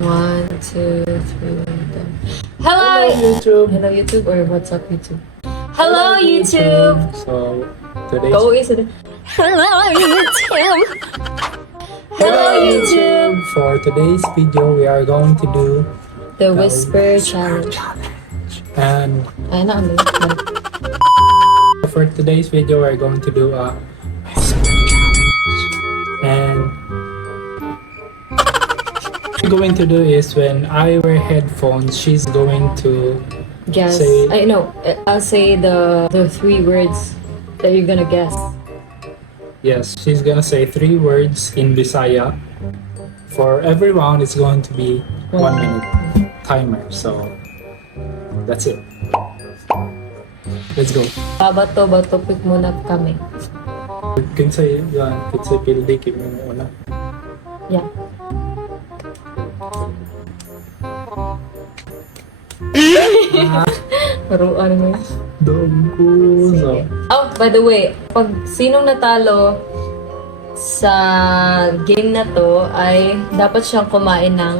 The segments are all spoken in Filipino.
1, 2, 3, done. Hello YouTube. Hello YouTube or what's up YouTube? Hello YouTube. So today's Go is it? Hello YouTube. Hello YouTube. For today's video, we are going to do The Whisper Challenge. And Ay na ano? for today's video, we're going to do a whisper challenge. And what we're going to do is when I wear headphones, she's going to Guess. I know. I'll say the 3 words that you're gonna guess. Yes, she's gonna say 3 words in Bisaya. For every round, it's going to be 1 minute timer. So that's it. Let's go. Bato pick muna kami. Kinsay yan, kinsay pildi kit mo muna. Yeah. Paruan mo yun. Dog ko. So, Oh, by the way, pag sinong natalo sa game na to ay dapat siyang kumain ng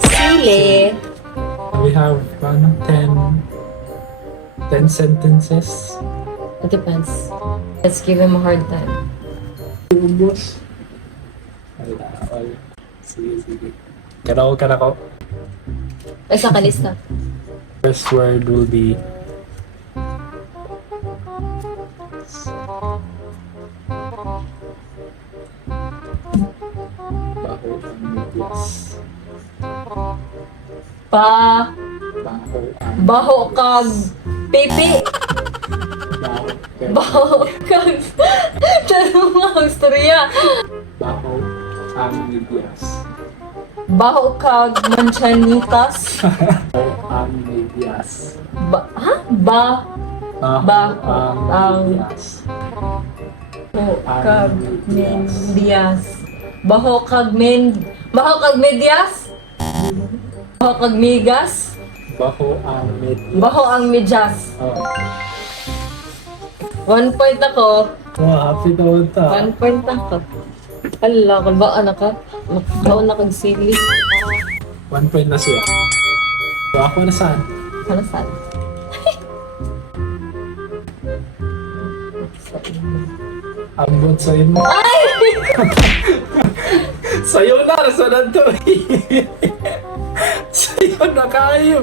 sili. we have 10 sentences. It depends. Let's give him a hard time. Ubos. Wala. Sige. Kanaw ka na ko. Ay, sa kalista. First word will be baho ang medyas. Baho kag pipi. Baho. Baho kag tanong ang storya. Baho ang medyas. Baho kag manchanitas. Baho ang medyas. Ha? Baho ang medyas. Baho kag medyas. Baho kag medyas. Baho kag migas. Baho ang medyas. Baho ang medyas. Oh. 1 point ako. Wow, happy daw ta. 1 point ako. Hala, kalbaan na ka. Nakakaon na kag sili. 1 point na siya. So ako na saan? Ano saan? Ambot sa'yo mo. Ay! Sa'yo na, nasanan to. Sa'yo na kayo.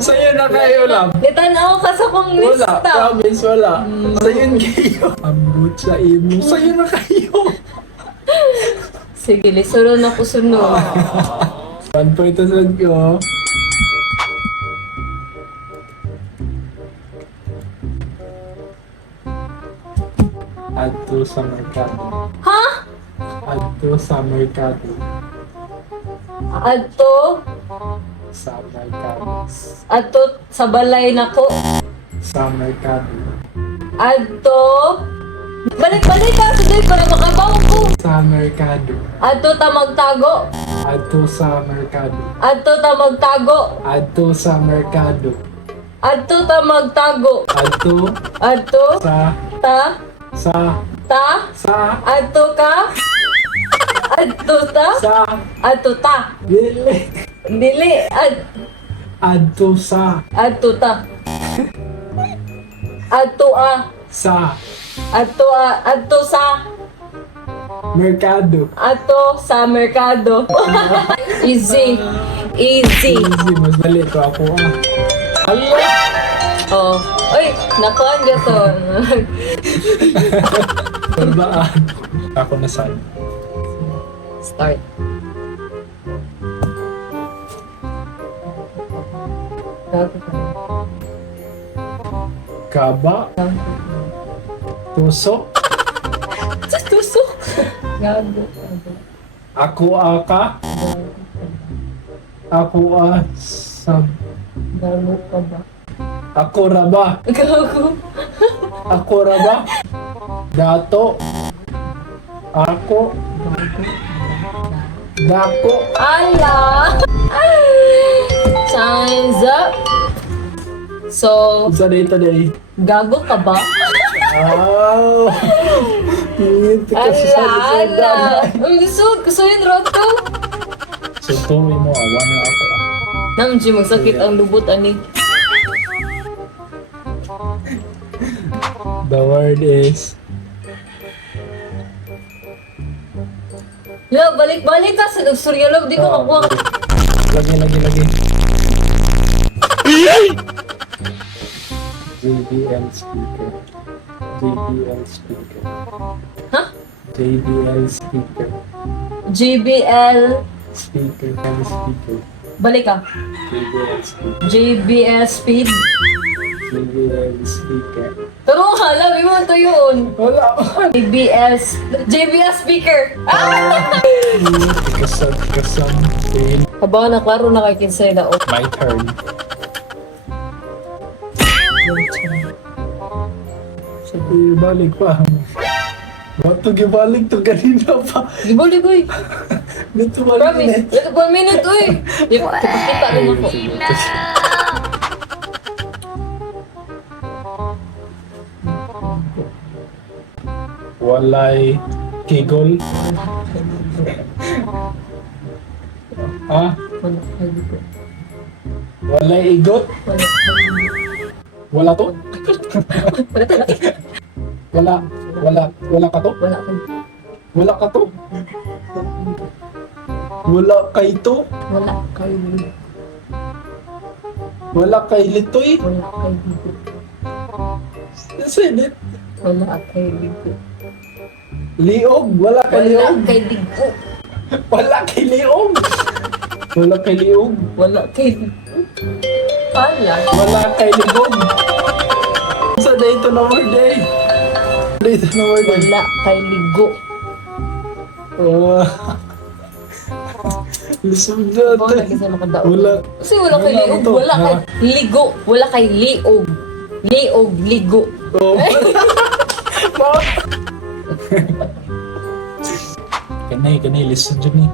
Sa'yo na kayo lang. Nitanaw ka sa kong Wala, lista. promise wala. Sa'yo kayo. Ambot sa imo. Sa'yo na kayo. Sige, sunod na ko sunod. 1 point na saan ko. Adto sa merkado. Ha? Adto sa merkado. Adto? Sa merkado. Adto sa balay nako. Sa merkado. Adto? Balik-balik ka today para makabaw ko. Sa merkado. Adto ta magtago. Adto sa merkado. Adto ta magtago. Adto sa merkado. Adto ta magtago. Adto Adto sa ta sa adto ka. Adto ta. sa Adto ta. dili. Dili Adto sa adto ta. Adto sa adto sa merkado. ato sa merkado. Easy. Easy. Easy, mas dali to ako Allah! Oh. Uy, nakuha niya to. Parbaan. Ako na saan? Start. Gago ka. Kaba. Tusok. Sa tusok. Gago. Ako aka. Ako sab. Gago ka ba? Ako raba. Gago. Ako raba. Dato. Ako. Dako. Ala! Time's up. So, Sa day today. gago ka ba? Wow! Hindi kasi Ala! Gusto yun, Roto? So Tuloy mo, one na ako. Nang G, magsakit ang lubot, ani. The word is... Lo, balik-balik ka sa nagsurya, lo. Di ko makuha. Lagi. JBL speaker. JBL speaker. Ha? JBL speaker. JBL. Speaker. Speaker. Balik ka. JBL speaker. JBL speed. JBL speaker. Pero hala, may mo ito yun. Wala. JBL speaker. Ah! Kasam. Pain. Aba, naklaro na kay Kinsay na. Oh. My turn. Sabi, balik pa. Ba't gibalik to kanina pa? Gibali ko eh. Dito Promise. Ito pa minute, uy. Di ko kita rin ako. Walay kigol. Ah? Wala kay ligo. Walay igot? Wala kay ligo. Wala to? Wala talaga. Wala ka to? Wala kay ligo. Wala ka to? Wala kay to? Wala kay ligo. Wala kay litoy? Wala kay ligo. Said it. Wala kay ligo. Liog? Wala kay Wala liog? kay ligo. Wala kay liog? Wala kay liog? Wala kay ligo. Hala. Wala kay ligog? Sa dito na word eh. Dito na word eh. Wala kay ligo. Oh. Listen na Aba, lagi sa makadaon. Wala. Kasi wala kay Wala liog. to. Wala kay ligo. Wala kay liog. Liog, ligo. Oh. Kanay, listen dyan eh.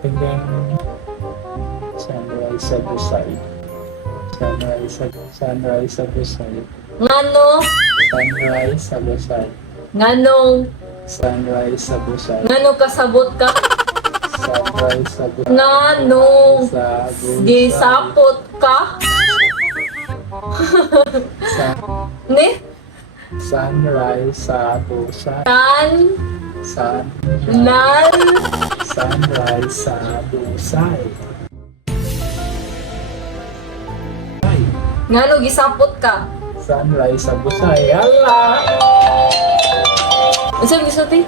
Tingnan. Sunrise sa busay. Sunrise sa busay. Ngano? Sunrise sa busay. Nganong? Sunrise sa busay. Ngano kasabot ka? Sunrise sa busay. Nganong? Sa busay. Gisapot ka? Ni? Sunrise sa busay. Nan? Sunrise sa busay. Ngano gisapot ka? Sunrise sa busay. Hala! Ano sabi gusto ti?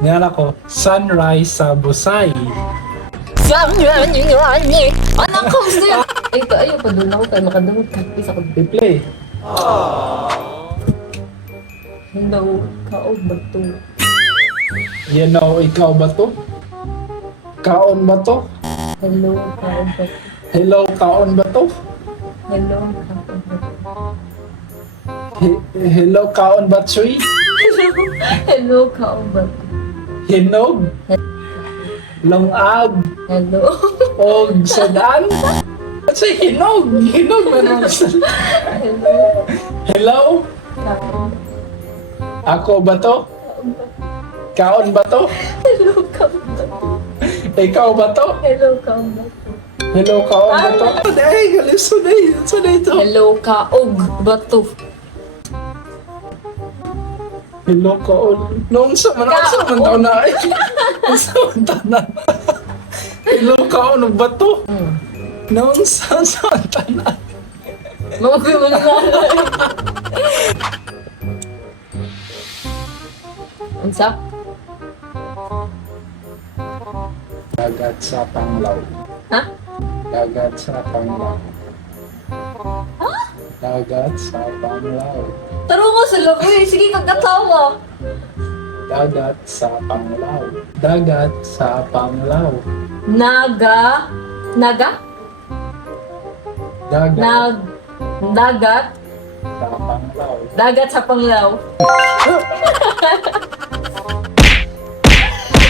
Ngayon ako, sunrise sa busay. Anak ko gusto yun! Ay, ito, ayaw pa doon ako tayo makadamot ka. Isa ko. I-play. Hello, kaog ba ito? You know, ikaw ba to? Kaon ba to? Hello, kaog ba ito? Hello, kaon ba to? Hello, kaog ba ito? Hello, kaon ba tree? Hello, kaog ba ito? Hinog? Longag? Hello. Og sadan? Kasi hinog! Hinog man ang Hello, Hello? kaog. Ako ba to? Kaon ba to? Hello, kaog ba ito? Ikaw ba to? Hello, kaog ba ito? Hello, kaon ba to? Ay, galis sunay. Sunay to. Hello, kaog ba ito? Hello, kaon. Noong sa man taon na ay. Sa man taon na. Hello, kaon ba to? Noong sa man taon na. Mga kuya mo na Unsa? Dagat sa panglaw. Ha? Dagat sa panglaw. Dagat sa panglaw. Taro mo sa labi. Sige, kagkatawa. Dagat sa panglaw. Dagat sa panglaw. Naga? Dagat Dagat? sa panglaw. Dagat sa Panglaw.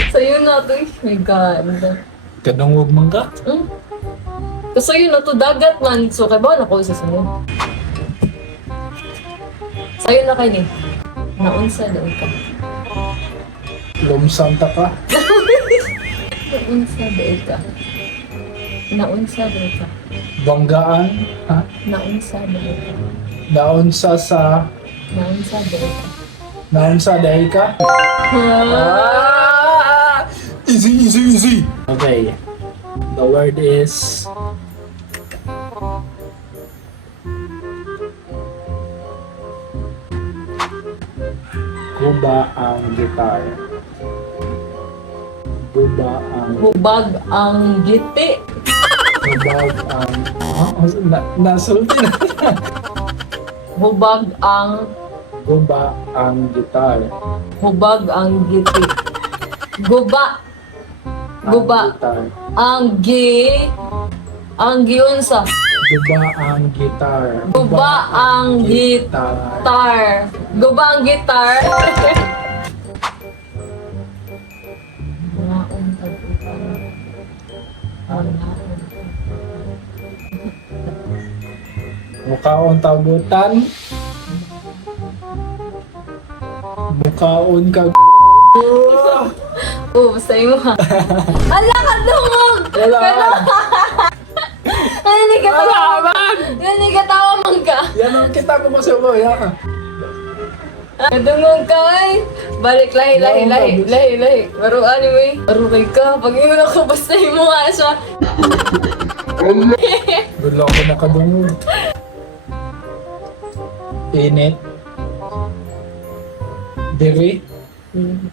So yun na to. My God. Kadungog man ka? Kasi yun na to, dagat man. So kay ba na ko isa sunod? Sa'yo na kayo ni. Naunsa doon ka. Lumsam ta ka. Naunsa dahil ka. Naunsa dahil ka. Banggaan. Ha? Naunsa dahil ka. Naunsa sa... Naunsa dahil ka. Naunsa dahil ka? Ah! Easy, easy, easy. Okay. The word is... Guba ang gitar. Guba ang... Hubag ang giti. Hubag ang... Nasulti na. Hubag ang... Guba ang gitar. Hubag ang giti. Guba. Guba. Ang gitar. Ang giunsa. Guba ang gitar. Guba ang gitar. Gitar. Guba ang gitar. Mukaon tagutan. Mukaon ka. Oh, basta mo ha. Ala ka dungog! Wala. Ano ni ka tawa? Alaman! Ano ni ka tawa man ka? Yan ang kita ko pa sa mo. Yan. Kadungog ka ay. Balik lahi. Baruan mo eh. Barukay ka. Pag iwan ako basta mo nga siya. Gulo ko nakadungog. Init.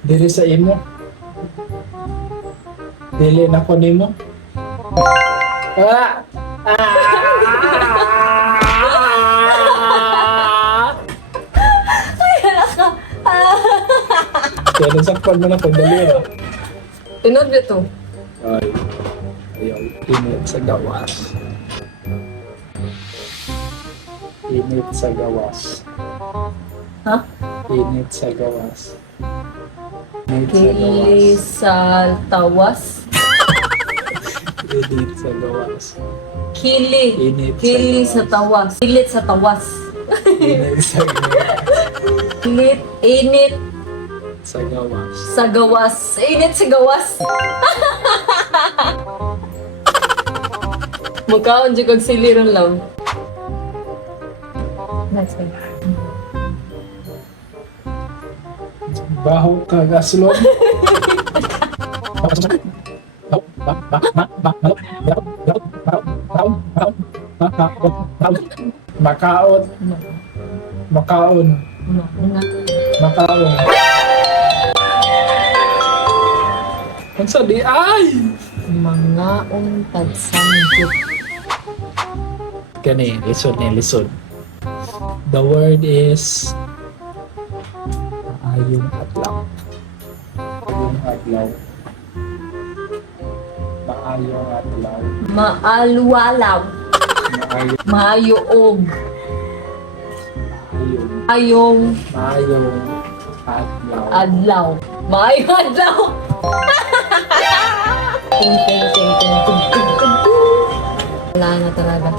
Diri sa imo. Dili na ko nimo. Ah! Kaya nasakpan mo na kung dali na. Tinod dito. Ay. Ayaw. Init sa gawas. Init sa gawas. Ha? Init sa gawas. Init sa Kili gawas. sa tawas. Init sa gawas. Kili. Init Kili sa sa tawas. Kilit sa tawas. Init sa gawas. Init Sa gawas. sa gawas. Init sa gawas. Magkaon dyan kag siliron lang. Next one. Baho ka gaslon. Makaot. Makaon. Makaon. Unsa di ay? Mga untad sanggit. Kani, lisod. The word is maayong adlaw. Maayong adlaw. Maayong adlaw. Maaluwalaw. Maayong Maayuog. maayong Ayong maayong adlaw. adlaw. Maayong adlaw. Ting, ting, ting, ting, ting, ting, ting, ting. Wala na talaga.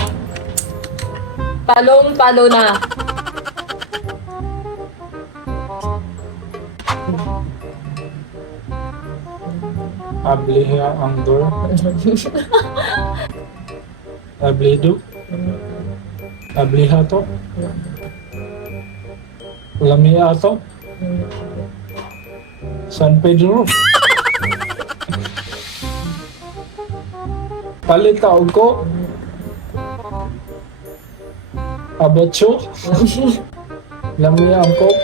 Palong-palo na. Abliha ang door. Ablido. Abliha to. Lamia to. San Pedro. Palitaw ko. Abotso. Lamia ang coke.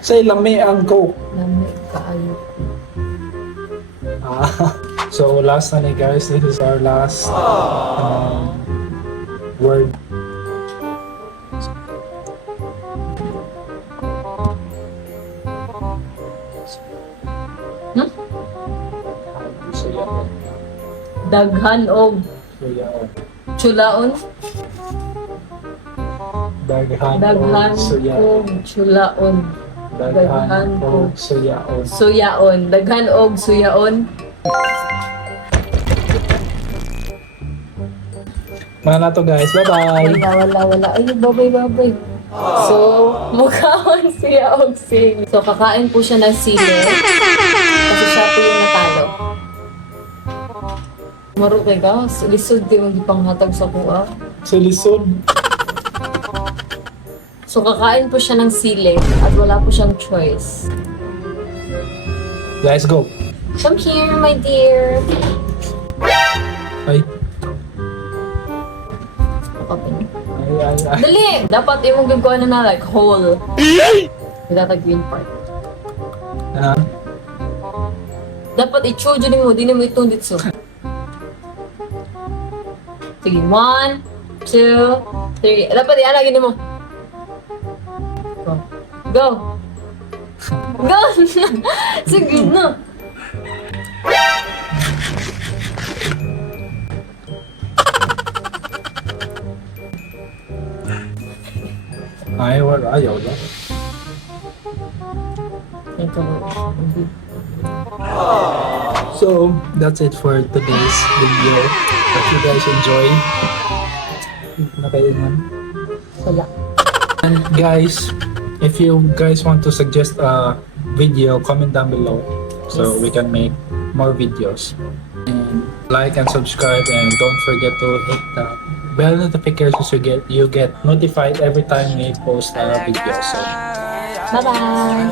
Say lamia ang coke. Lamig kaayo. So last na ni guys, this is our last word. Daghan og chulaon. Daghan og chulaon. Daghan og suyaon. Suyaon. Daghan og suyaon. Mga na to guys, bye bye! Wala. Ay, babay. So, mukhaon siya og sili. So, kakain po siya ng sili. Kasi siya po yung natalo. Maro kay ka, lisod di mong gipanghatag sa kuha. Sa lisod. So, kakain po siya ng sili at wala po siyang choice. Let's go. Come here, my dear. Ay. Open. Ay. Dali! Dapat imong gagawin na like whole. Without a green part. Dapat i-choose din mo, di na mo itundit so. Sige, 1, 2, 3. Dapat ialagin mo. Go! Go! Sige na! Ay, wala. Ayaw na. So, that's it for today's video. Hope you guys enjoy. Nakaingan. Wala. And guys, if you guys want to suggest a video, comment down below so Yes. we can make more videos. And like and subscribe, and don't forget to hit the bell notification so you get notified every time we post a video. So Bye-bye!